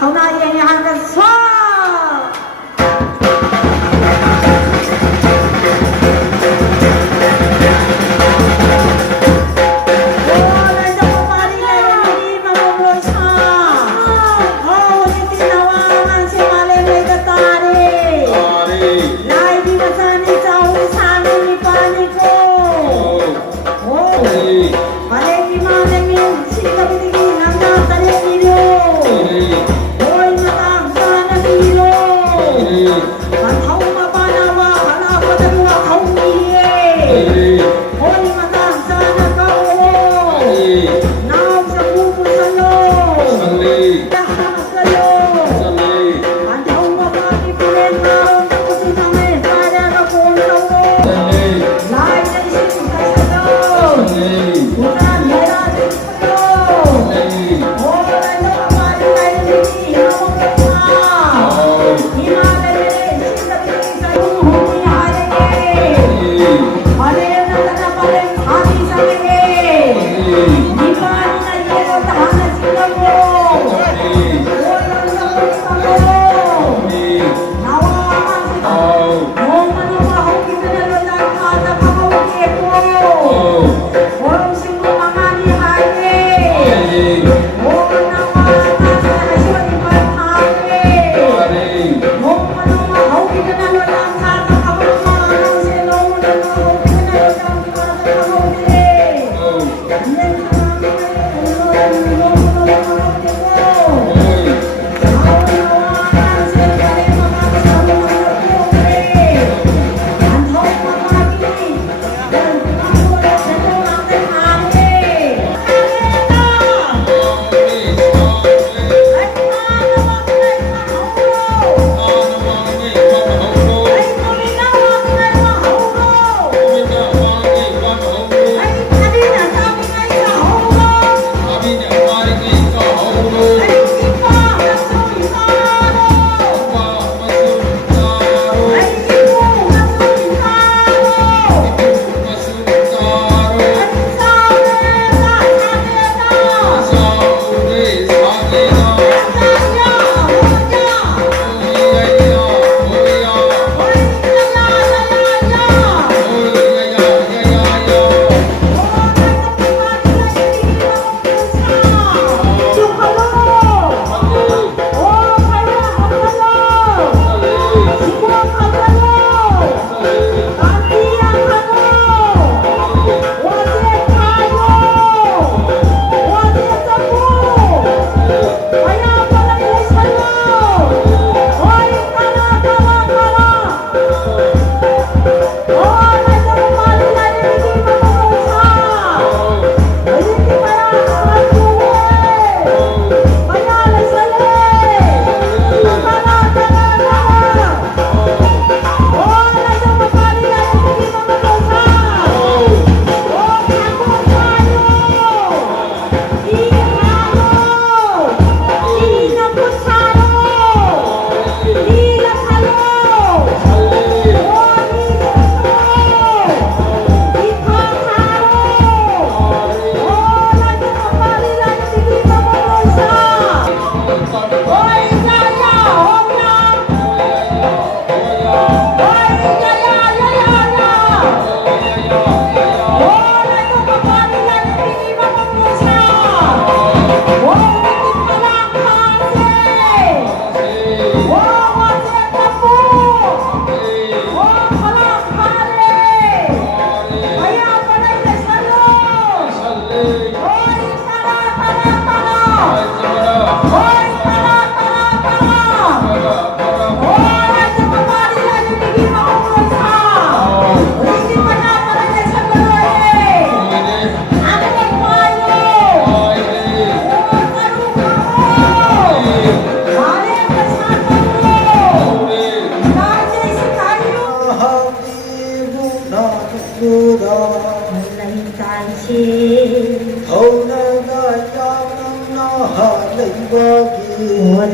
头那眼里还个爽。Hãy subscribe cho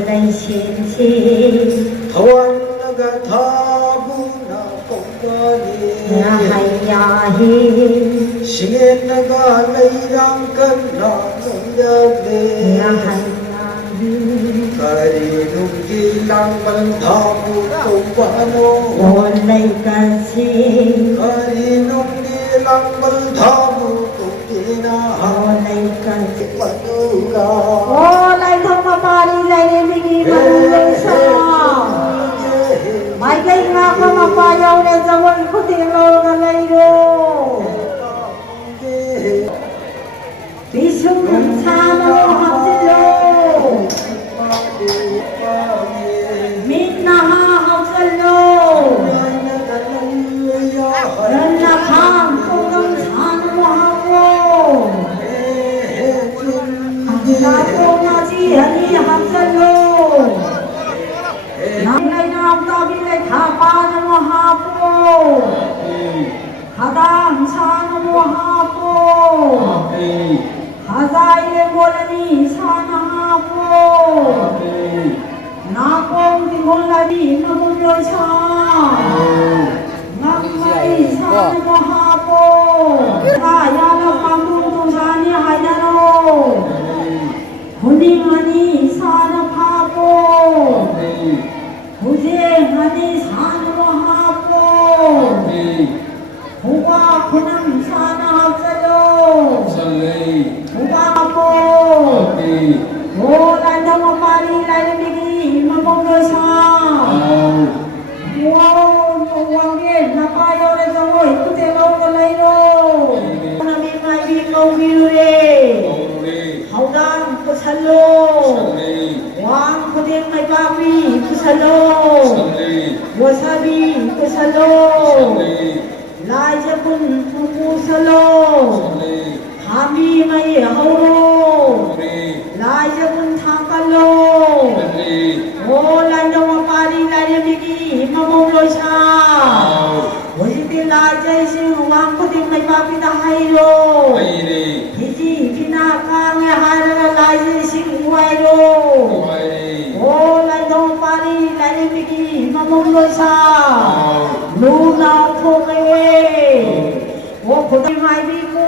kênh Ghiền Mì Gõ để không bỏ lỡ Nunggi lang bandhamu tawano Olay kasi Kari nunggi lang bandhamu tawina Olay kasi Panuga Olay thong mapari lay migi malulong sa May kay nga ka mapayaw na zawal ko tilo nga layro Bisong sana mo hapsilo Minna ha hapsilo Rana kham kung sana mo hapo Napo na si hani hapsilo Nanglay na ang tabi lay thapa na mo hapo Hadang sana mo hapo Hazai bolani sana hapo Nakong tingol labi mamulo siya Ngamay sana mo hapo Kaya na pamutong sani haydaro Huning hani sana hapo Hujeng hani sana mo hapo Huwa kunang sana hapsalo Huwa hapo Olay daw mapari lay migi mamulo siya Huwagin napayaw na daw ikutelo ka layro Nami may bikaw bilure Haudang kusalo Wang kudim may papi kusalo Wasabi kusalo Lai japun kusalo Kami may hauro Lai japun thakalo Olay daw mapari lay migi mamulo siya Wajiti lai jay sing wang kudim may papi na hayro Hiji pinakang hara lai jay sing wayro Olay daw mapari lay migi mamulo siya Luna thokay O kudim may biko